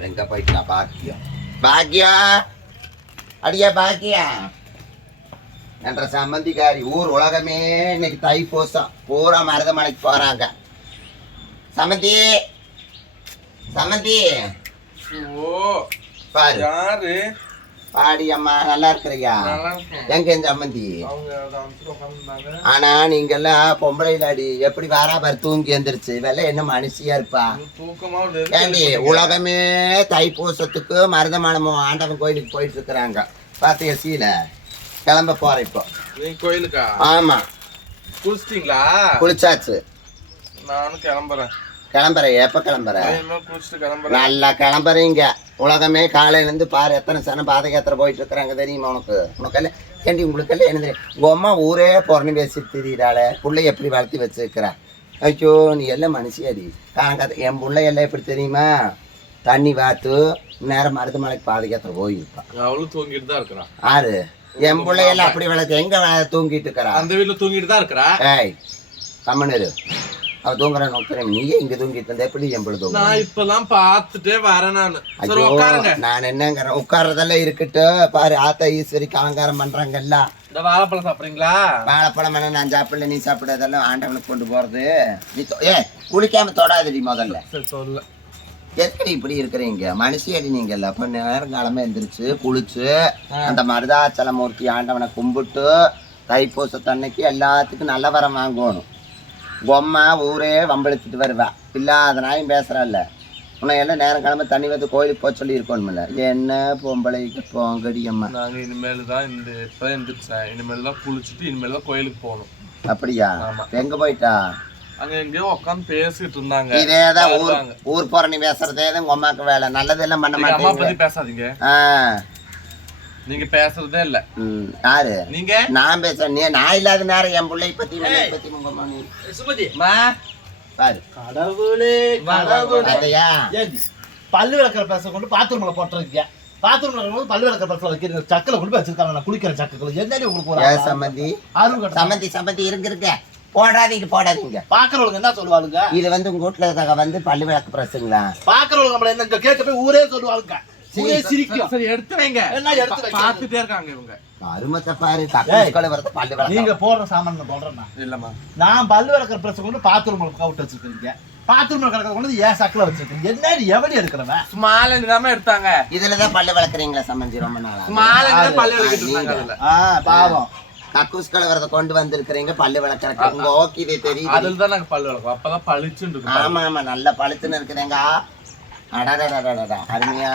எங்க போயிட்டா பாக்கியம் பாக்கியா அடியா பாக்கியா என்ற சம்மந்திக்காரி ஊர் உலகமே இன்னைக்கு தைப்பூசம் பூரா மருதமலைக்கு போறாங்க சம்மந்தி சம்மந்தி ஓ பாரு யாரு பாடி அம்மா நல்லா இருக்கிறியா. எங்க இந்த உட்காந்துருந்தாங்க ஆனா நீங்கெல்லாம் பொம்பளை லாடி எப்படி வாராபார் தூங்கி எந்திரிச்சு. இவெல்லாம் என்ன மனுஷியா இருப்பா? ஏண்டி உலகமே தைப்பூசத்துக்கு மருதமானமோ ஆண்டவன் கோயிலுக்கு போயிட்டு இருக்கிறாங்க. பாத்தியா சீல? கிளம்ப போறேன் இப்போ. கோயிலுக்கா? ஆமா. குளிச்சிட்டீங்களா? குளிச்சாச்சு. நானும் கிளம்புறேன். கிளம்புற எப்ப கிளம்புற? நல்லா கிளம்புறீங்க. உலகமே காலையில இருந்து பாரு எத்தனை சனம் பாத யாத்திரை போயிட்டு இருக்கிறாங்க தெரியுமா உனக்கு? உனக்கெல்லாம் ஏண்டி உங்களுக்கெல்லாம் என்ன தெரியும்? உங்க அம்மா ஊரே புறணி பேசிட்டு தெரியுறாளே. புள்ளை எப்படி வளர்த்தி வச்சிருக்கிறா? ஐயோ நீ எல்லாம் மனுஷியாடி காணக்காத என் புள்ளை எல்லாம் எப்படி தெரியுமா? தண்ணி வாத்து நேரம் மருதமலைக்கு பாத யாத்திரை போயிருப்பா. அவளும் தூங்கிட்டு தான் இருக்கிறான் ஆறு என் பிள்ளையெல்லாம் அப்படி வளர்த்து எங்க தூங்கிட்டு இருக்கிறா? அந்த வீட்டுல தூங்கிட்டு தான் இருக்கிறா? ஏய் கம்மனரு அவ தூங்குற நோக்கிறேன் நீயே இங்க தூங்கிட்டு இருந்தா எப்படி என் பிள்ளை தூங்குற நான் இப்பதான் பாத்துட்டே வரேன் நானு. ஐயோ நான் என்னங்கிறேன்? உட்கார்றதெல்லாம் இருக்கட்டு பாரு ஆத்தா ஈஸ்வரிக்கு அலங்காரம் பண்றாங்கல்ல. இந்த வாழைப்பழம் சாப்பிடுறீங்களா? வாழைப்பழம் வேணா நான் சாப்பிடல நீ சாப்பிடாதெல்லாம் ஆண்டவனுக்கு கொண்டு போறது. நீ ஏ குளிக்காம தொடாதடி முதல்ல. சொல்ல. எதுக்கு இப்படி இருக்கிறீங்க மனுஷியடி நீங்கல்ல அப்ப நேரங்காலமே எந்திரிச்சு குளிச்சு அந்த மருதாச்சலமூர்த்தி ஆண்டவனை கும்பிட்டு தைப்பூசத்தன்னைக்கு எல்லாத்துக்கும் நல்ல வரம் வாங்கணும். பொம்மை ஊரே வம்பெழுத்துட்டு வருவா. இல்லாத நாயும் பேசுறல்ல உன்னை எல்லாம் நேரம் கிளம்ப தண்ணி வந்து கோயிலுக்கு போக சொல்லி இருக்கணும்ல என்ன பொம்பளைக்கு போங்கடி அம்மா. நாங்க இனிமேல் தான் இந்த இப்ப எந்திரிச்சேன். இனிமேல் தான் குளிச்சுட்டு இனிமேல் தான் கோயிலுக்கு போகணும். அப்படியா. எங்க போயிட்டா? அங்க எங்கேயோ உட்காந்து பேசிட்டு இருந்தாங்க. ஊர் வருவாங்க. ஊர் போற நீ பேசுறதே தான் உங்க அம்மாக்கு வேலை. நல்லதெல்லாம் பண்ண மாட்டேங்க பேசாதீங்க. ஆ. நீங்க பேசுறதே இல்ல. ம், யாரு? நீங்க? நான் பேசுறேன். நீ நான் இல்லாத நேரம் என் பிள்ளை பத்தி பத்தி சுமதி. மா. பாரு. கடவுளே வா, வா, கடவுளே. அதையா? ஏண்டி பல்லு விளக்கிற பேச கொண்டு பாத்ரூம்ல போட்டிருக்கீங்க பாத்ரூம்ல இருக்கும்போது பல்லு விளக்கிற பேச வைக்கிற சக்கல கொண்டு வச்சிருக்காங்க. நான் குளிக்கிற சக்கல என்னடி உங்களுக்கு ஒரு சம்மந்தி கட்ட சம்மந்தி சம்மந்தி இருங்க இருங்க. போடாதீங்க போடாதீங்க. பாக்குறவங்க என்ன சொல்லுவாளுங்க? இது வந்து உங்க வீட்டுல இருக்க வந்து பல்லு விளக்கு பிரசுங்களா பாக்குறவங்க நம்மள என்ன கேட்க போய் ஊரே சொல்லுவாளுங்க. சரி எடுத்து வைங்க. என்ன? பாத்துட்டே இருக்காங்க இவங்க. அருமத்தை பாரு கக்கூஸ்களை வரது பல்லு விளக்கு நீங்க போடுற சாமான் சொல்றேன் நான். இல்லம்மா. நான் பல்லு விளக்கிற பிரச்சனை கொண்டு பாத்ரூம்ல கவுட் வச்சிருக்கீங்க பாத்ரூம்ல கிடக்கிறத கொண்டு ஏன் சக்கல வச்சிருக்கீங்க என்னடி எவடி எடுக்கிறவன்? சுமால தாம எடுத்தாங்க. இதுலதான் பல்லு விளக்குறீங்களா சம்மந்தி ரொம்ப நாளா? நீங்க. அதுல. ஆ பாவம். கக்கூஸ்களை வரத கொண்டு வந்திருக்கிறீங்க பல்லு விளக்குறக்கு உங்க ஓகே இது தெரியுது. அதுல தான் நாங்க பல்லு விளக்குவோம் அப்பதான் பளிச்சுன்னு இருக்கும் ஆமா ஆமா நல்ல பழுத்துன்னு இருக்குதுங்க. அடடடடடடா அருமையா.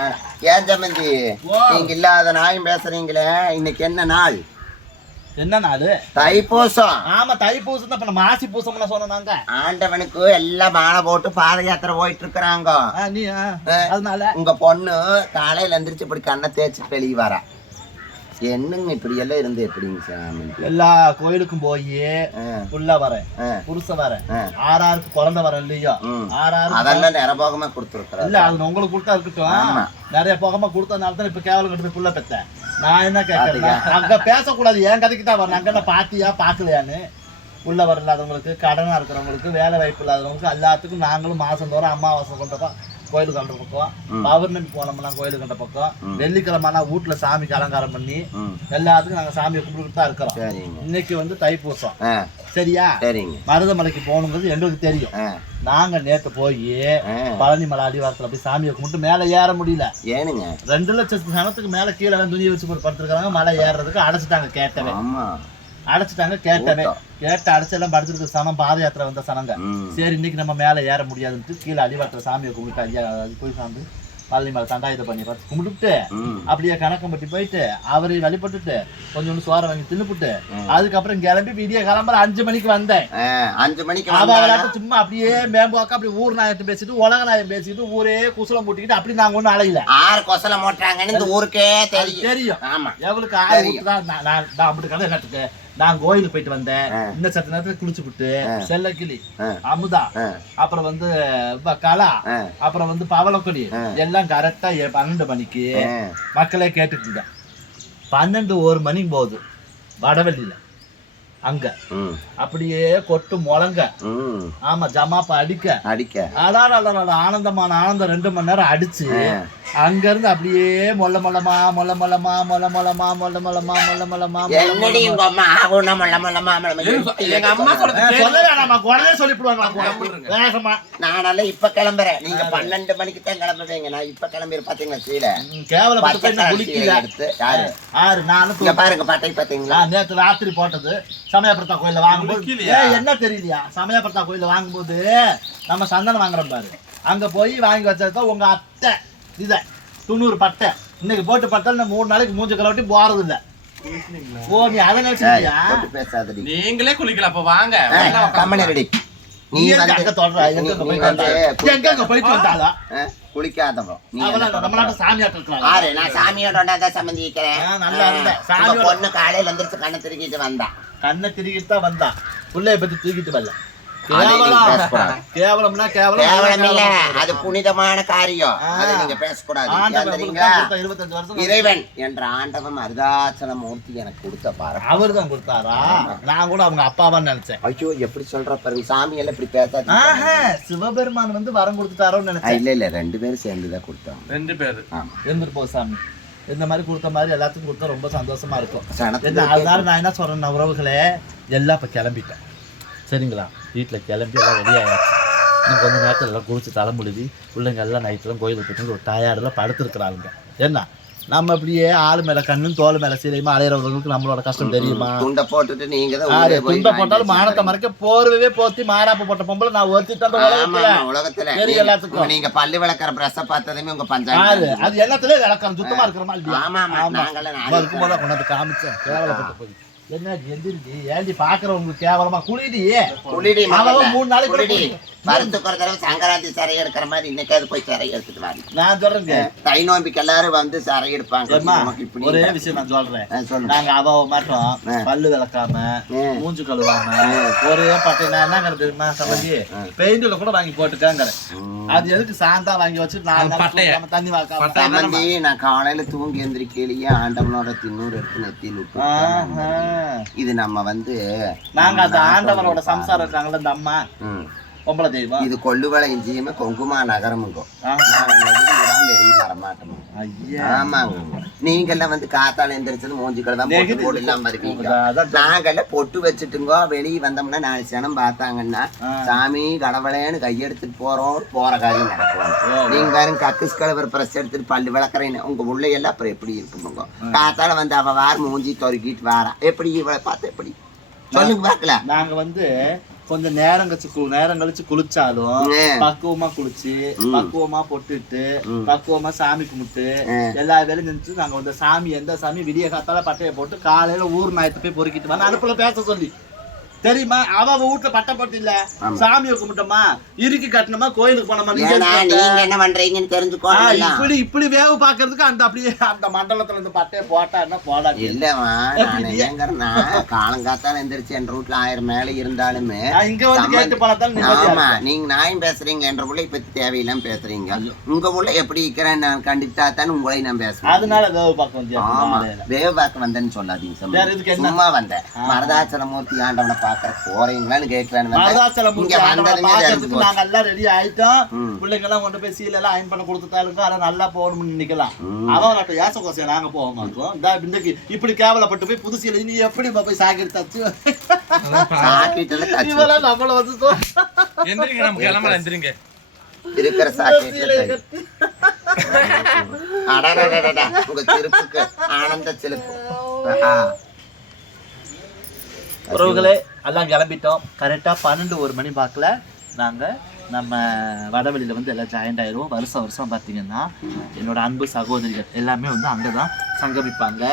ஏன். நீங்க இல்லாத நாயும் பேசுறீங்களே இன்னைக்கு என்ன நாள்? என்ன நாளு? தைப்பூசம். ஆமா தைப்பூசம் தான் நம்ம ஆசி பூசம்னு சொன்னாங்க ஆண்டவனுக்கு எல்லாம் மாலை போட்டு பாத யாத்திரை போயிட்டு இருக்கிறாங்க. அதனால? உங்க பொண்ணு காலையில எந்திரிச்சு இப்படி கண்ணை தேய்ச்சி வெளியே வரா. என்னங்க இப்படி எல்லாம் இருந்து எப்படிங்க சாமி? எல்லா கோயிலுக்கும் போய் புள்ள வரேன் புருஷ வரேன். ஆறாருக்கு குழந்தை வரேன் இல்லையோ? ம். ஆறாறு அதெல்லாம் நிரபோகமா கொடுத்துருக்குறேன் இல்ல அது உங்களுக்கு கொடுத்தா இருக்கட்டும். நிறைய போகாம கொடுத்ததுனால தான் இப்ப கேவலம் கட்டு புள்ள பெத்தேன். நான் என்ன கேட்கறேன் அங்க பேசக்கூடாது. என் கதைக்கு தான் வரணும் அங்க என்ன பாத்தியா பாக்கலையான்னு. உள்ள வர இல்லாதவங்களுக்கு கடனா இருக்கிறவங்களுக்கு வேலை வாய்ப்பு இல்லாதவங்களுக்கு எல்லாத்துக்கும் நாங்களும் மாசம் தோறும் அமாவாசை கொண்ட கோயிலுக்கு கண்ட பக்கம் பௌர்ணமி போனோம்னா கோயிலுக்கு கண்ட பக்கம் வெள்ளிக்கிழமைனா வீட்டுல சாமிக்கு அலங்காரம் பண்ணி எல்லாத்துக்கும் நாங்க சாமியை கும்பிட்டு தான் இருக்கிறோம். இன்னைக்கு வந்து தைப்பூசம். சரியா? மருதமலைக்கு போகணுங்கிறது எங்களுக்கு தெரியும். நாங்க நேத்து போய் பழனி மலை அடிவாரத்துல போய் சாமியை கும்பிட்டு மேல ஏற முடியல. ஏனுங்க? ரெண்டு லட்சத்து சனத்துக்கு மேல கீழே துணியை வச்சு படுத்துருக்காங்க மலை ஏறுறதுக்கு அடைச்சிட்டாங்க கேட்டவே. ஆமா. அடைச்சிட்டாங்க கேட்டவே. கேட்ட அடைச்சு எல்லாம் படுத்துருக்கு சனம் பாத யாத்திரை வந்த சனங்க. சரி இன்னைக்கு நம்ம மேல ஏற முடியாதுன்ட்டு கீழே அடிவாரத்துல சாமியை கும்பிட்டு ஐயா போய் சார்ந்து பழனி மலை தண்டாயத்தை பண்ணி பார்த்து கும்பிட்டுட்டு அப்படியே கணக்கம்பட்டி போயிட்டு அவரை வழிபட்டுட்டு கொஞ்சோண்டு சோறை வாங்கி தின்னுப்புட்டு அதுக்கப்புறம் கிளம்பி விடிய கிளம்புற அஞ்சு மணிக்கு வந்தேன். அஞ்சு மணிக்கு சும்மா அப்படியே மேம்போக்கா அப்படி ஊர் நாயத்தை பேசிட்டு உலக நாயம் பேசிட்டு ஊரே குசலம் போட்டுக்கிட்டு அப்படி நாங்க ஒண்ணும் அலையில. ஆறு கொசல மோட்டாங்கன்னு இந்த ஊருக்கே தெரியும். தெரியும். ஆமா. எவளுக்கு ஆறு தான் நான் நான் அப்படி கதை என்னத்துக்கு? நான் கோயிலுக்கு போயிட்டு வந்தேன். இந்த சத்த நேரத்துல குளிச்சு விட்டு செல்லக்கிளி. அமுதா அப்புறம் வந்து கலா அப்புறம் வந்து பவளக்கொடி ஆ. எல்லாம் கரெக்டா எ- பன்னெண்டு மணிக்கு. மக்களே கேட்டுட்டு பன்னெண்டு ஒரு மணிக்கு போகுது வடவெளியில. அங்க. அப்படியே கொட்டு முழங்க. ஆமா ஜமாப்பா அடிக்க. அடிக்க. அடாட ஆனந்தமான ஆனந்தம் ரெண்டு மணி நேரம் அடிச்சு அங்க இருந்து அப்படியே மொல்ல மொல்லமா மொல்ல மொல்லமா மொல்ல மொல்லமா மொல்ல மொல்லமா மொல்ல மொல்லமா என்னடி உங்க அம்மா ஆகுன மல்ல மல்ல மாமல்ல எங்க அம்மா. சொல்ல வேணாமா உடனே சொல்லிவிடுவாங்க வேகமா. நானெல்லாம் இப்ப கிளம்புறேன். நீங்க பன்னெண்டு மணிக்கு தான் கிளம்புவீங்க. நான் இப்ப கிளம்பி பாத்தீங்களா கீழே? ம், கேவலப்பட்டு பச்சை போய் நான் கலர் குளிக்கல சீலை எடுத்து யாரு ஆறு நானும் இங்க பாருங்க பட்டை பாத்தீங்களா நேத்து ராத்திரி போட்டது. சமயபுரத்தா கோயில்ல வாங்கும்போது என்ன தெரியலையா சமயபுரத்தா கோயில்ல வாங்கும்போது நம்ம சந்தனம் வாங்குறோம் பாரு. அங்க போய் வாங்கி வச்சதுதான் உங்க அத்தை. இத. துண்ணூறு பட்டை. இன்னைக்கு போட்டு இன்னும் மூணு நாளைக்கு மூஞ்ச கலவட்டி போறது இல்ல ஓ நீ அதை நினைச்சியா நீங்களே குளிக்கல அப்ப வாங்க. கம்மனு ரெடி நீ அங்க தொடர எங்க போயிட்டு நீ நம்ம நாட்டு ஆறு நான் சாமியோட தான் சம்மந்தி இருக்கிறேன் ஆ, நல்லா இருந்த. உங்க சாமியோட- பொண்ணு காலையில எந்திரிச்சு கண்ணை திருக்கிட்டு வந்தா. கண்ணை திருக்கிட்டு தான் வந்தா. புள்ளைய பத்தி தூக்கிட்டு வரல. அதை நீ கேவலம் பேசக்கூடாது. கேவலம்னா கேவலம். கேவலம் இல்ல. கேவலம். அது புனிதமான காரியம். அதை நீங்க பேசக்கூடாது. ஆண்டவன் ஏன் உங்களுக்கு தெரியுங்களா? தான் கொடுத்த 25 வருஷம் இறைவன் என்ற ஆண்டவன் அருதாச்சல மூர்த்தி எனக்கு கொடுத்த பாரு அவர் தான் கொடுத்தாரா? நான் கூட அவங்க அப்பாவான்னு நினைச்சேன். ஐயோ எப்படி சொல்ற பாருங்க. சாமி எல்லாம் இப்படி பேசாது ஆஹா, சிவபெருமான் வந்து வரம் கொடுத்துட்டாரோன்னு நினைச்சேன். இல்ல இல்ல. ரெண்டு பேரும் சேர்ந்து தான் கொடுத்தாங்க ரெண்டு பேரு. ஆமா. இருந்துட்டு போ சாமி. இந்த மாதிரி கொடுத்த மாதிரி எல்லாத்துக்கும் கொடுத்தா ரொம்ப சந்தோஷமா இருக்கும். அதனால நான் என்ன சொல்றேன் உறவுகளே எல்லாம் இப்போ கிளம்பிட்டேன் சரிங்களா? வீட்டில் கிளம்பி எல்லாம் ரெடி ஆயாச்சு. இன்னும் கொஞ்ச நேரத்தில் எல்லாம் குளிச்சு தலைமுழுதி பிள்ளைங்க எல்லாம் நைட்லாம் கோயிலுக்கு போயிட்டு ஒரு டயர்டில் படுத்துருக்குறாங்க என்ன நம்ம அப்படியே ஆள் மேல கண்ணும் தோல் மேல சீலையுமா அலையிறவங்களுக்கு நம்மளோட கஷ்டம் தெரியுமா? துண்டை போட்டுட்டு நீங்க துண்டை போட்டாலும் மானத்தை. மறைக்க போர்வே போத்தி மாறாப்பு போட்ட பொம்பளை நான் ஒருத்திட்டு உலகத்துல. நீங்க- எல்லாத்துக்கும். நீங்க பல்லு விளக்குற பிரஷ பார்த்ததுமே உங்க பஞ்சாயத்து அது எல்லாத்துலயும் விளக்கம் சுத்தமா இருக்கிற மாதிரி? ஆமா இருக்கும்போது கொண்டாந்து காமிச்சேன். கேவலப்பட்டு போய். என்ன எந்திரிடி ஏண்டி பாக்குறவங்களுக்கு கேவலமா? குளிடி. குளிடி அவன் முதல்ல. மூணு நாளைக்கு குளிடி. வருஷத்துக்கு ஒரு தடவை சங்கராந்தி சிறை எடுக்கிற மாதிரி இன்னைக்காவது போய் சிறை எடுத்துட்டு வாங்க நான் சொல்றேங்க. தை நோம்பிக்கு எல்லாரும் வந்து சிறை எடுப்பாங்க. ஒரே. விஷயம் நான் சொல்றேன். நாங்க அவ மட்டும். பல்லு விளக்காம. மூஞ்சு கழுவாம ஒரே பட்டை. நான் என்ன தெரியுமா சமைச்சி பெயிண்ட்ல கூட வாங்கி போட்டுக்காங்கிறேன். அது எதுக்கு சாந்தா வாங்கி வச்சு. தூக்காம தண்ணி சம்மந்தி நான் காலையில தூங்கி எந்திரிக்கையிலேயே ஆண்டவனோட திண்ணூறு எடுத்து நெத்தியில். இது நம்ம வந்து நாங்க அந்த ஆண்டவரோட சம்சாரம் இருக்காங்கல்ல இந்த அம்மா ம். பொம்பளை தெய்வம். இது கொள்ளுவளை இஞ்சியுமே கொங்குமா நகரமுங்கோ. விடாம வெளியே வரமாட்டோம் ஆமாங்க வந்து காத்தால எந்திரிச்சது மூஞ்சி கழுவாம பொட்டு. போட்டு இல்லாம நாங்கெல்லாம் பொட்டு வச்சுட்டுங்கோ வெளியே வந்தோம்னா நாலு சனம் பார்த்தாங்கன்னா. சாமி கடவுளேன்னு கையெடுத்துட்டு போறோம் போற காரியம் நடக்கும். நீங்க பாருங்க கக்குஸ் கலவர் பிரஸ் எடுத்துட்டு பல்லு விளக்குறேன்னு உங்க உள்ள எல்லாம் அப்புறம் எப்படி இருக்குமுங்க? காத்தால வந்து அவ வார மூஞ்சி தொறுக்கிட்டு வாரா. எப்படி? இவளை பார்த்து எப்படி? சொல்லுங்க பாக்கல நாங்க வந்து கொஞ்சம் நேரம் கழிச்சு நேரம் கழிச்சு குளிச்சாலும். பக்குவமா குளிச்சு பக்குவமா பொட்டுட்டு. பக்குவமா சாமி கும்பிட்டு. எல்லா வேலையும் செஞ்சு நாங்க வந்து சாமி எந்த சாமி விடிய காத்தால பட்டையை போட்டு காலையில ஊர் நாயத்தை போய் பொறுக்கிட்டு வந்து அடுப்புல பேச சொல்லி தெரியுமா? அவ அவ வீட்டுல பட்டை போட்டு இல்ல சாமியை கும்பிட்டோமா? இறுக்கி கட்டணுமா? கோயிலுக்கு போனோமா? நீங்க என்ன பண்றீங்கன்னு ஆ, தெரிஞ்சுக்கோங்க இப்படி இப்படி வேவு பாக்குறதுக்கு அந்த அப்படியே அந்த மண்டலத்துல இருந்து பட்டையை போட்டா என்ன போடா என்னங்கிறேன்னா காலங்காத்தால எந்திரிச்சு என் ரூட்ல ஆயிரம் மேல இருந்தாலுமே இங்க வந்து கேட்டு நிம்மதியா ஆமா. நீங்க நாயும் பேசுறீங்க என்ற உள்ள இப்ப தேவையில்லாம பேசுறீங்க. உங்க உள்ள எப்படி இருக்கிறேன் நான் கண்டுட்டா தானே உங்களை நான் பேசுவேன். அதனால வேவு பார்க்க வந்து ஆமா வேவ பார்க்க வந்தேன்னு சொல்லாதீங்க? சும்மா வந்தேன். மரதாச்சலமூர்த்தி ஆண்டவனை பாக்குற போறீங்களான்னு கேட்கலான்னு. மருதாச்சலம். நாங்க எல்லாம் ரெடி ஆயிட்டோம். பிள்ளைங்க எல்லாம் கொண்டு போய் சீல எல்லாம் அயன் பண்ண கொடுத்துட்டாலுங்க அதை நல்லா போகணும்னு நிக்கலாம் ம். அவன் அப்ப ஏச கோசை நாங்க போக மாட்டோம் இந்த இன்றைக்கு இப்படி கேவலப்பட்டு போய் புது சீலை நீ எப்படி போய் சாக்கெடு தச்சு இவெல்லாம் நம்மள வந்து எந்திரிங்க நம்ம கிளம்பலாம் எந்திரிங்க இருக்கிற. அடடடடடா, உங்க ஆனந்த. உறவுகளே எல்லாம் கிளம்பிட்டோம் கரெக்டா பன்னெண்டு ஒரு மணி பார்க்கல நாங்க நம்ம வடவெளியில வந்து எல்லாம் ஜாயிண்ட் ஆயிடுவோம் வருஷம் வருஷம் பார்த்தீங்கன்னா என்னோட அன்பு சகோதரிகள் எல்லாமே வந்து அங்கே தான் சங்கமிப்பாங்க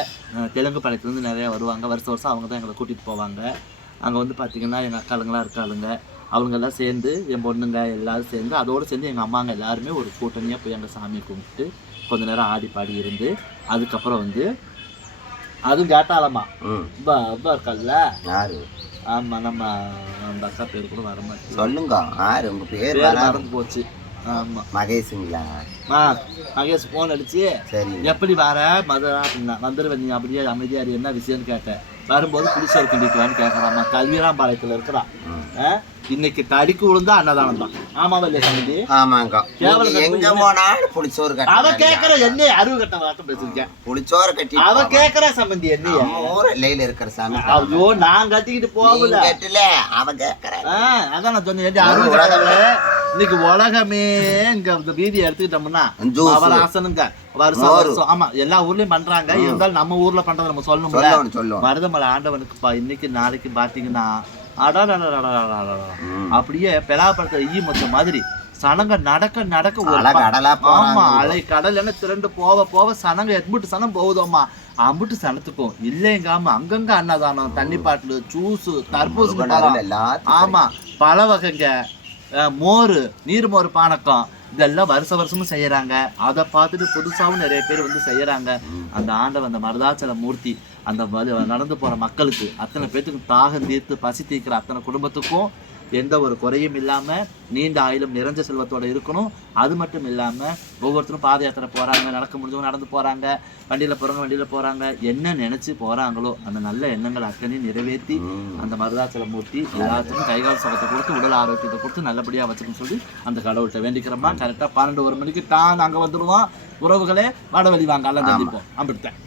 தெலுங்கு பாளையத்துலேருந்து நிறைய வருவாங்க வருஷம் வருஷம் அவங்க தான் எங்களை கூட்டிகிட்டு போவாங்க அங்கே வந்து பார்த்தீங்கன்னா எங்கள் அக்காளுங்களாம் இருக்காளுங்க அவங்க எல்லாம் சேர்ந்து என் பொண்ணுங்க எல்லாரும் சேர்ந்து அதோடு சேர்ந்து எங்கள் அம்மாங்க எல்லாருமே ஒரு கூட்டணியாக போய் அங்கே சாமி கும்பிட்டு கொஞ்ச நேரம் ஆடி பாடி இருந்து அதுக்கப்புறம் வந்து அதுவும் கேட்டாலம்மா. ரொம்ப ரொம்ப இருக்கல்ல யாரு ஆமா நம்ம அந்த அக்கா பேர் கூட வர மாட்டேங்குது. சொல்லுங்க யாரு உங்க பேர் மறந்து போச்சு. ஆமா. மகேஷுங்களா? மா மகேஷ் போன் அடிச்சு சரி. எப்படி வர? மதுரா அப்படின்னா வந்துருவேன் நீ அப்படியே அமைதியா இரு, என்ன விஷயம்னு கேட்டேன். வரும்போது புதுசோறு கிண்டிக்குவான்னு கேட்கறாம்மா கல்வியெல்லாம் பாளையத்துல இருக்கிறான். ஆ? இன்னைக்கு தடிக்கு விழுந்தா அன்னதானம் தான். ஆமாவா இல்லையா சம்பந்தி ஆமாங்க. கேவலம் நீங்க எங்க போனாலும் புளிச்சோறு அவ கட்டி கேக்குற என்ன அருவு கட்ட வார்த்தை பேசிருக்கேன் புளிச்சோறு கட்டி அவ கேக்குற சம்பந்தி நம்ம ஊர் எல்லையில இருக்கிற சாமி ஐயோ நான் கட்டிக்கிட்டு போகல. கேட்டுல அவ கேக்குற. அதான் நான் சொன்னேன். அருவு கட்டவே இன்னைக்கு உலகமே இங்க இந்த வீதியை எடுத்துக்கிட்டோம்னா. அவராசனுங்க வருஷம். வருஷம். ஆமா எல்லா ஊர்லயும் பண்றாங்க. இருந்தாலும் நம்ம ஊர்ல பண்றதை நம்ம சொல்லணும் சொல்லணும். மருதமலை ஆண்டவனுக்குப்பா இன்னைக்கு நாளைக்கு பாத்தீங்கன்னா. அப்படியே பெலாப்பழத்தை ஈ மொத்த மாதிரி சனங்க நடக்க நடக்க ஒரு கடலா ஆமா அலை கடல் என்ன திரண்டு போக போக சனங்க எட்மிட்டு சனம் போகுதோம்மா அம்புட்டு சனத்துக்கும் இல்லைங்காம அங்கங்க அன்னதானம் தண்ணி பாட்டில் ஜூஸு தர்பூசணி ஆமா பல வகைங்க அஹ், மோர் நீர்மோர் பானக்கம் இதெல்லாம் வருஷ வருஷமும் செய்யறாங்க அதை பார்த்துட்டு புதுசாவும் நிறைய பேர் வந்து செய்யறாங்க அந்த ஆண்டவன் அந்த மருதாச்சல மூர்த்தி அந்த நடந்து போற மக்களுக்கு அத்தனை பேத்துக்கும் தாகம் தீர்த்து பசி தீர்க்கிற அத்தனை குடும்பத்துக்கும் எந்த ஒரு குறையும் இல்லாம நீண்ட ஆயுளும் நிறைஞ்ச செல்வத்தோட இருக்கணும். அது மட்டும் இல்லாம ஒவ்வொருத்தரும் பாத யாத்திரை போறாங்க நடக்க முடிஞ்சவங்க நடந்து போறாங்க வண்டியில போறவங்க வண்டியில போறாங்க. என்ன நினைச்சு போறாங்களோ அந்த நல்ல எண்ணங்கள் அத்தனையும் நிறைவேற்றி. அந்த மருதாச்சல மூர்த்தி எல்லாத்துக்கும் கைகால் சுகத்தை கொடுத்து உடல் ஆரோக்கியத்தை கொடுத்து நல்லபடியா வச்சுக்கணும்னு சொல்லி அந்த கடவுள்கிட்ட வேண்டிக்கிறோமா கரெக்டா பன்னெண்டு ஒரு மணிக்கு தான் அங்க வந்துடுவோம். உறவுகளே வடவழி வாங்க எல்லாம் சந்திப்போம் அம்பிட்டேன்